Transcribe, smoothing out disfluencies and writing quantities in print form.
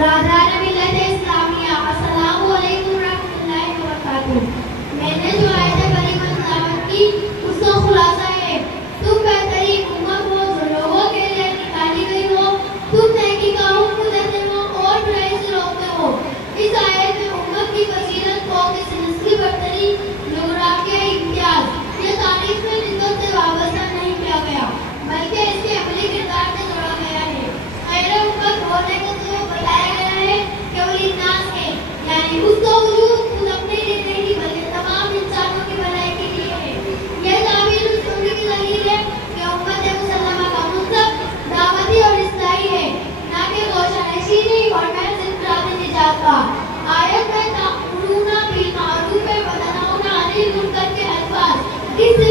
برادران ملت اسلامیہ، السلام علیکم ورحمۃ اللہ وبرکاتہ۔ میں نے جو آیت کریمہ تلاوت کی اس کا خلاصہ ہے، تم بہترین امت ہو جو لوگوں کے لیے نکالی گئی ہو، تم نیکی کا حکم دیتے ہو اور برائی سے روکتے ہو۔ اس آیت میں امت کی فضیلت کو کسی نسلی برتری، جغرافیائی امتیاز یا تاریخ میں نسبت سے وابستہ نہیں کیا گیا، بلکہ اس کے عملی کردار سے جوڑا گیا ہے۔ خیر امت ہونے کا تو بتایا گیا ہے کہ وہ الناس ہے، یعنی اس کا وجود خود اپنے لیے نہیں بلکہ تمام انسانوں کی بھلائی کے لیے ہے۔ یہ تعبیر اس جملے کی دلیل ہے کہ امت مسلمہ کا مطلب دعوتی اور اصلاحی ہے، نہ کہ گوشہ نشینی اور محض انفرادی نجات کا۔ آیت میں تأمرون بالمعروف و تنہون عن المنکر کے الفاظ اس سے